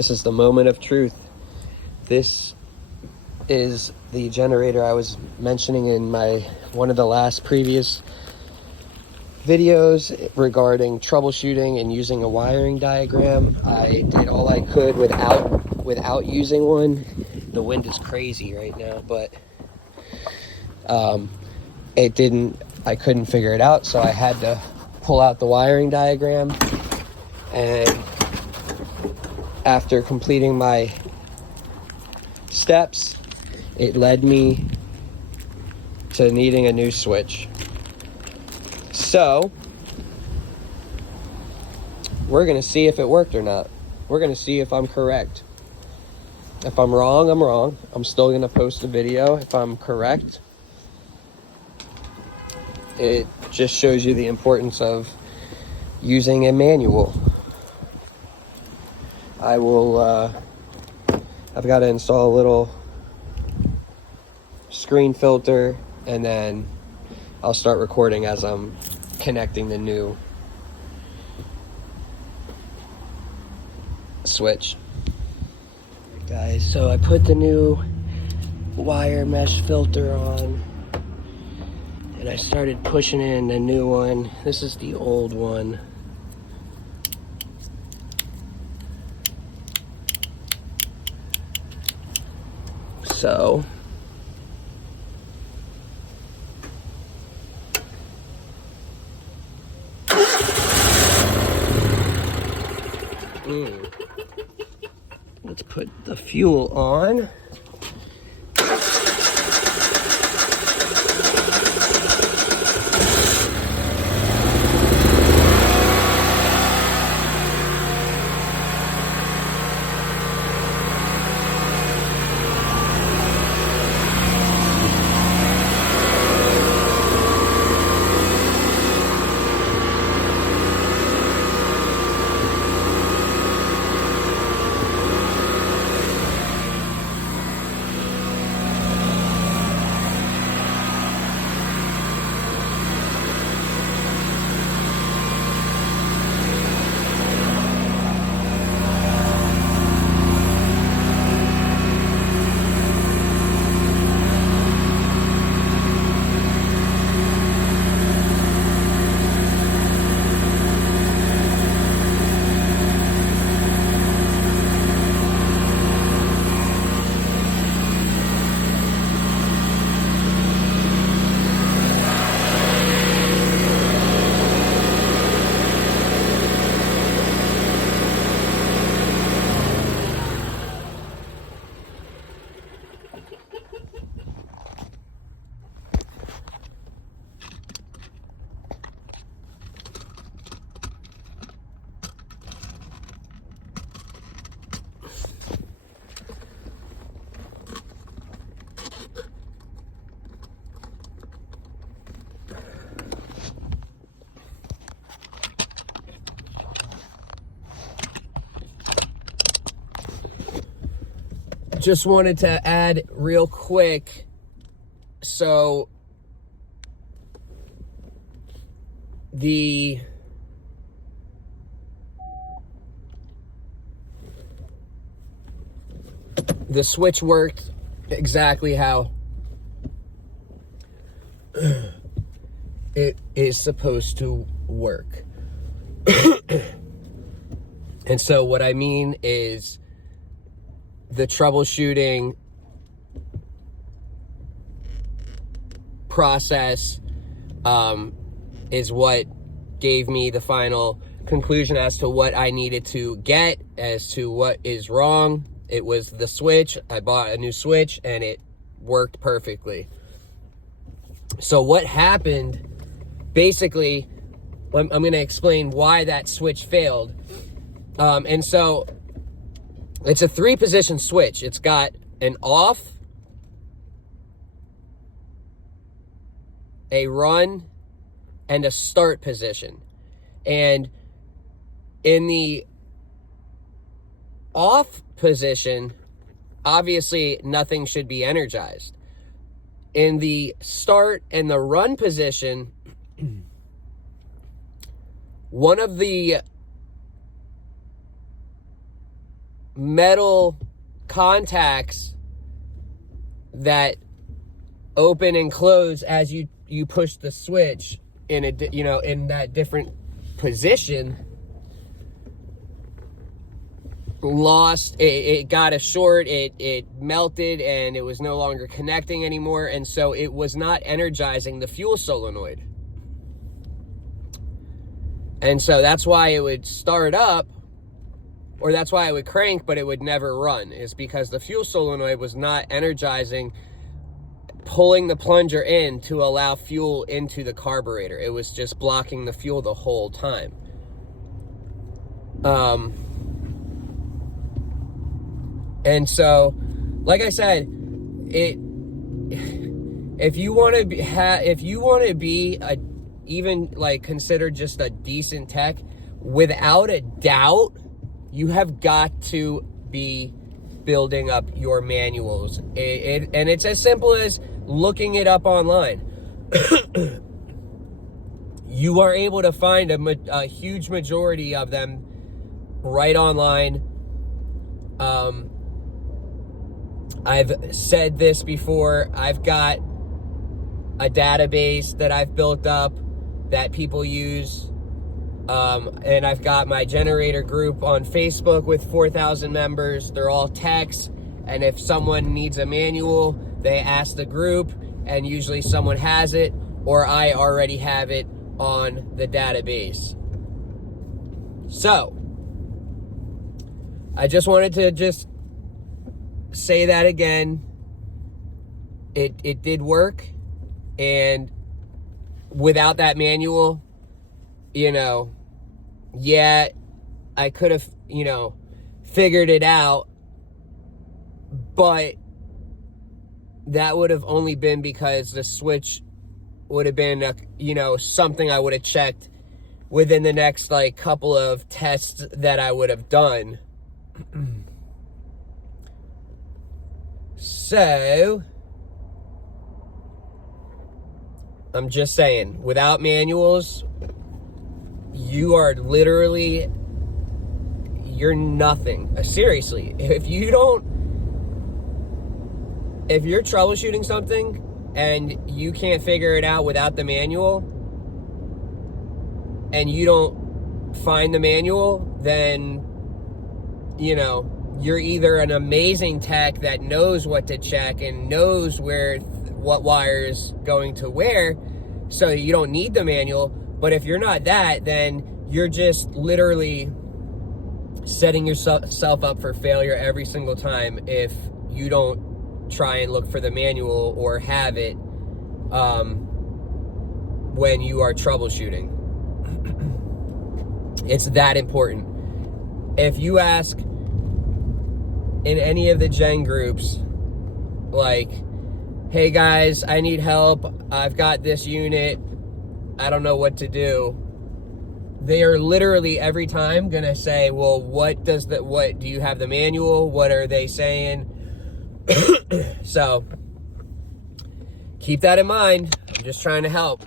This is the moment of truth. This is the generator I was mentioning in one of the last previous videos regarding troubleshooting and using a wiring diagram. I did all I could without using one. The wind is crazy right now, but I couldn't figure it out, so I had to pull out the wiring diagram, and after completing my steps, it led me to needing a new switch. So we're gonna see if it worked or not. We're gonna see if I'm correct. If I'm wrong, I'm wrong. I'm still gonna post a video. If I'm correct, it just shows you the importance of using a manual. I've got to install a little screen filter, and then I'll start recording as I'm connecting the new switch. Guys, so I put the new wire mesh filter on, and I started pushing in the new one. This is the old one. So let's put the fuel on. Just wanted to add real quick, so the switch worked exactly how it is supposed to work. And so what I mean is the troubleshooting process is what gave me the final conclusion as to what I needed to get, as to what is wrong. It was the switch. I bought a new switch and it worked perfectly. So what happened, basically, I'm going to explain why that switch failed. And so it's a 3-position switch. It's got an off, a run, and a start position. And in the off position, obviously nothing should be energized. In the start and the run position, one of the metal contacts that open and close as you push the switch in in that different position lost. It got a short, it melted, and it was no longer connecting anymore, and so it was not energizing the fuel solenoid. And so that's why it would start up, or that's why it would crank, but it would never run, is because the fuel solenoid was not energizing, pulling the plunger in to allow fuel into the carburetor. It was just blocking the fuel the whole time. And so, like I said, if you want to be even like considered just a decent tech, without a doubt, you have got to be building up your manuals. And it's as simple as looking it up online. You are able to find a huge majority of them right online. I've said this before. I've got a database that I've built up that people use. And I've got my generator group on Facebook with 4,000 members. They're all techs. And if someone needs a manual, they ask the group, and usually someone has it, or I already have it on the database. So, I just wanted to say that again. It did work, and without that manual, yeah, I could have, figured it out, but that would have only been because the switch would have been, something I would have checked within the next, couple of tests that I would have done. So, I'm just saying, without manuals, you are literally, you're nothing. Seriously, if you're troubleshooting something and you can't figure it out without the manual, and you don't find the manual, then, you're either an amazing tech that knows what to check and knows what wire is going to where, so you don't need the manual. But if you're not that, then you're just literally setting yourself up for failure every single time if you don't try and look for the manual or have it when you are troubleshooting. It's that important. If you ask in any of the gen groups, hey guys, I need help, I've got this unit, I don't know what to do, they are literally every time gonna say, well, what do you have the manual? What are they saying? So keep that in mind. I'm just trying to help.